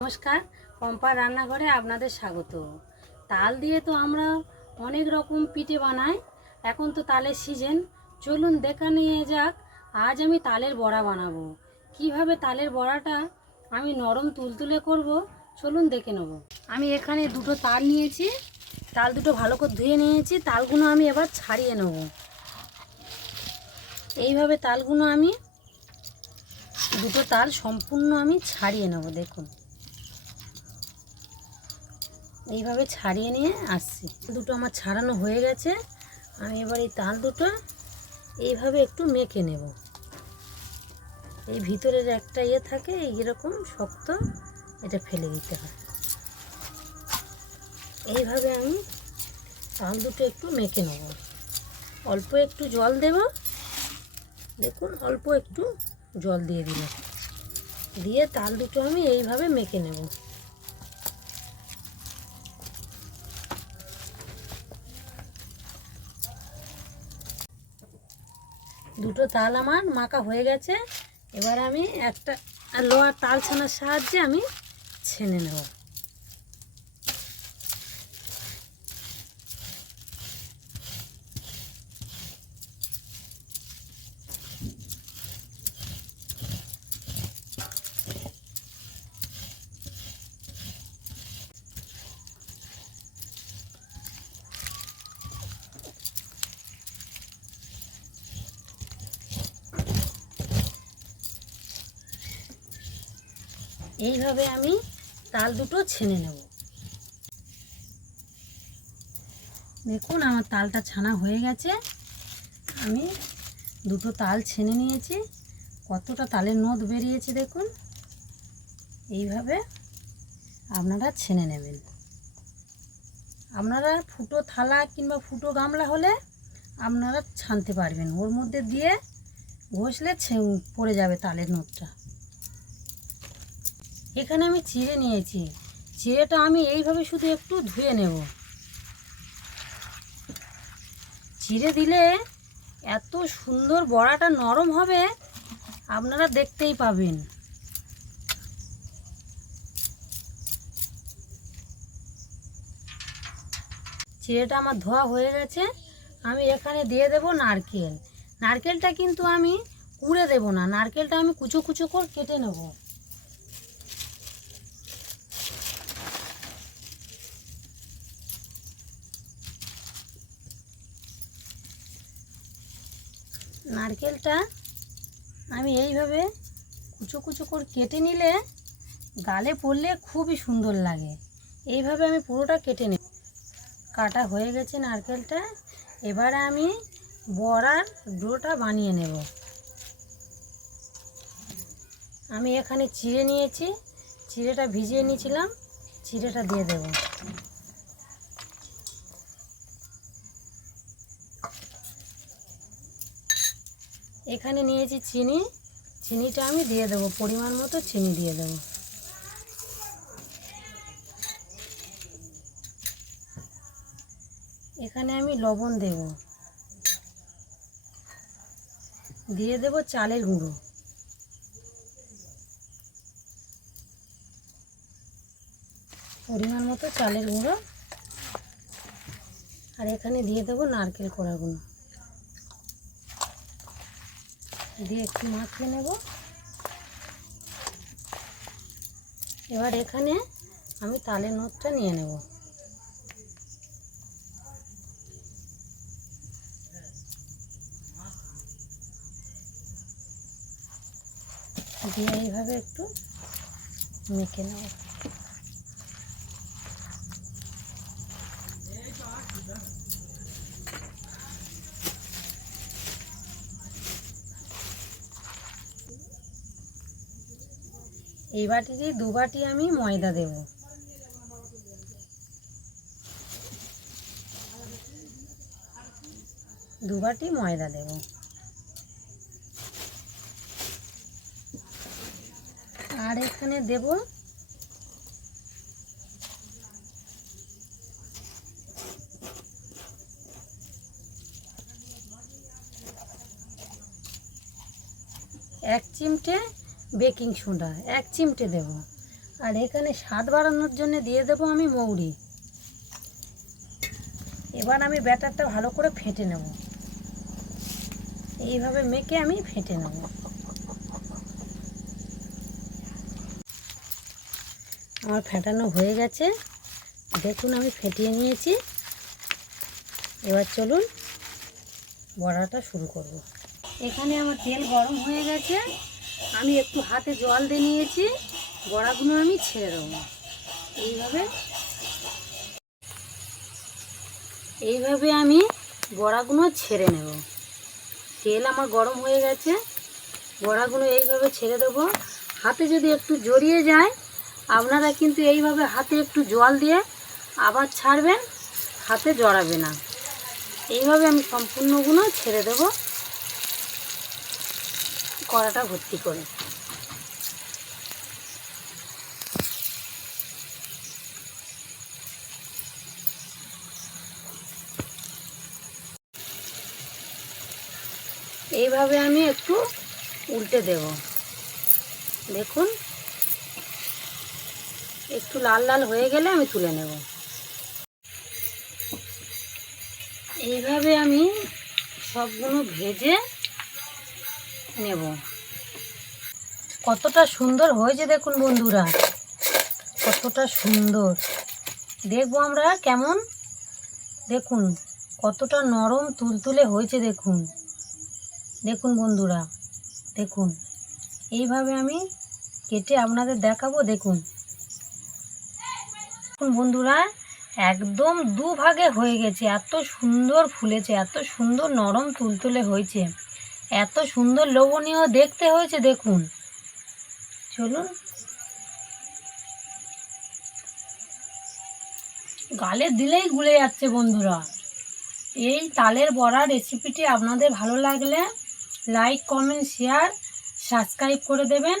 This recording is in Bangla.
নমস্কার, পম্পা রান্নাঘরে আপনাদের স্বাগত। তাল দিয়ে তো আমরা অনেক রকম পিঠে বানাই। এখন তো তালের সিজন, চলুন দেখা নিয়ে যাক। আজ আমি তালের বড়া বানাবো। কিভাবে তালের বড়াটা আমি নরম তুলতুলে করব, চলুন দেখে নেব। আমি এখানে দুটো তাল নিয়েছি, তাল দুটো ভালো করে ধুয়ে নিয়েছি। তালগুলো আমি এবার ছাড়িয়ে নেব। এইভাবে তালগুলো আমি দুটো তাল সম্পূর্ণ আমি ছাড়িয়ে নেব। দেখুন, এইভাবে ছাড়িয়ে নিয়ে আসছি। দুটো আমার ছাড়ানো হয়ে গেছে। আমি এবার এই তাল দুটো এইভাবে একটু মেখে নেব। এই ভিতরের একটা থাকে এইরকম শক্ত, এটা ফেলে দিতে হয়। এইভাবে আমি তাল দুটো একটু মেখে নেব। অল্প একটু জল দেব। দেখুন, অল্প একটু জল দিয়ে দিলাম, দিয়ে তাল দুটো আমি এইভাবে মেখে নেব। দুটো তাল আমার মাখা হয়ে গেছে। এবার আমি একটা লোহার তাল ছানার সাহায্যে আমি ছেনে নেব। এইভাবে আমি তাল দুটো ছেনে নেব। দেখুন, আমার তালটা ছানা হয়ে গেছে। আমি দুটো তাল ছেনে নিয়েছি। কতটা তালের নদ বেরিয়েছে দেখুন। এইভাবে আপনারা ছেনে নেবেন। আপনারা ফুটো থালা কিংবা ফুটো গামলা হলে আপনারা ছানতে পারবেন। ওর মধ্যে দিয়ে ঘষলে পড়ে যাবে তালের নদটা। এখানে আমি চিড়ে নিয়েছি। চিড়েটা আমি এইভাবে শুধু একটু ধুয়ে নেব। চিড়ে দিলে এত সুন্দর বড়াটা নরম হবে, আপনারা দেখতেই পাবেন। চিড়েটা আমার ধোয়া হয়ে গেছে। আমি এখানে দিয়ে দেব নারকেল। নারকেলটা কিন্তু আমি কুড়ে দেব না, নারকেলটা আমি কুচো কুচো করে কেটে নেব। নারকেলটা আমি এইভাবে কুচো কুচো করে কেটে নিলে গালে পড়লে খুবই সুন্দর লাগে। এইভাবে আমি পুরোটা কেটে নেব। কাটা হয়ে গেছে নারকেলটা। এবারে আমি বড়ার ডোটা বানিয়ে নেব। আমি এখানে চিড়ে নিয়েছি, চিড়েটা ভিজিয়ে নিয়েছিলাম, চিড়েটা দিয়ে দেব। এখানে নিয়েছি চিনি, চিনিটা আমি দিয়ে দেব, পরিমাণ মতো চিনি দিয়ে দেব। এখানে আমি লবণ দেব, দিয়ে দেব চালের গুঁড়ো, পরিমাণ মতো চালের গুঁড়ো। আর এখানে দিয়ে দেব নারকেল কোড়াগুলো, দিয়ে একটু মাখিয়ে নেব। এবার এখানে আমি তালের নদটা নিয়ে নেব। দিয়ে এইভাবে একটু মেখে নেব। এই বাটিতে 2 বাটি আমি ময়দা দেব। দু বাটি ময়দা দেব। আর এখানে দেব এক চিমটে বেকিং সোডা, 1 চিমটে দেব। আর এখানে স্বাদ বাড়ানোর জন্য দিয়ে দেবো আমি মৌরি। এবার আমি ব্যাটারটা ভালো করে ফেটে নেব, এইভাবে মেখে আমি ফেটে নেব। আমার ফেটানো হয়ে গেছে, দেখুন আমি ফেটিয়ে নিয়েছি। এবার চলুন বড়াটা শুরু করব। এখানে আমার তেল গরম হয়ে গেছে, আমি একটু হাতে জল দিয়ে নিয়েছি, বড়াগুলো আমি ছেড়ে দেবো। এইভাবে আমি বড়াগুলো ছেড়ে নেব। তেল আমার গরম হয়ে গেছে, বড়াগুলো এইভাবে ছেড়ে দেবো। হাতে যদি একটু জড়িয়ে যায়, আপনারা কিন্তু এইভাবে হাতে একটু জল দিয়ে আবার ছাড়বেন, হাতে জড়াবে না। এইভাবে আমি সম্পূর্ণগুলো ছেড়ে দেব কড়াটা ভর্তি করে। এইভাবে আমি একটু উল্টে দেব। দেখুন একটু লাল লাল হয়ে গেলে আমি তুলে নেব। এইভাবে আমি সবগুলো ভেজে নেব। কতটা সুন্দর হয়েছে দেখুন বন্ধুরা, কতটা সুন্দর। দেখবো আমরা কেমন, দেখুন কতটা নরম তুলতুলে হয়েছে। দেখুন দেখুন বন্ধুরা, দেখুন এইভাবে আমি কেটে আপনাদের দেখাবো। দেখুন দেখুন বন্ধুরা, একদম দুভাগে হয়ে গেছে, এত সুন্দর ফুলেছে, এত সুন্দর নরম তুলতুলে হয়েছে, এত সুন্দর লোভনীয় দেখতে হয়েছে। দেখুন চলুন, গালে দিলেই গুলে যাচ্ছে বন্ধুরা। এই তালের বড়া রেসিপিটি আপনাদের ভালো লাগলে লাইক, কমেন্ট, শেয়ার, সাবস্ক্রাইব করে দেবেন।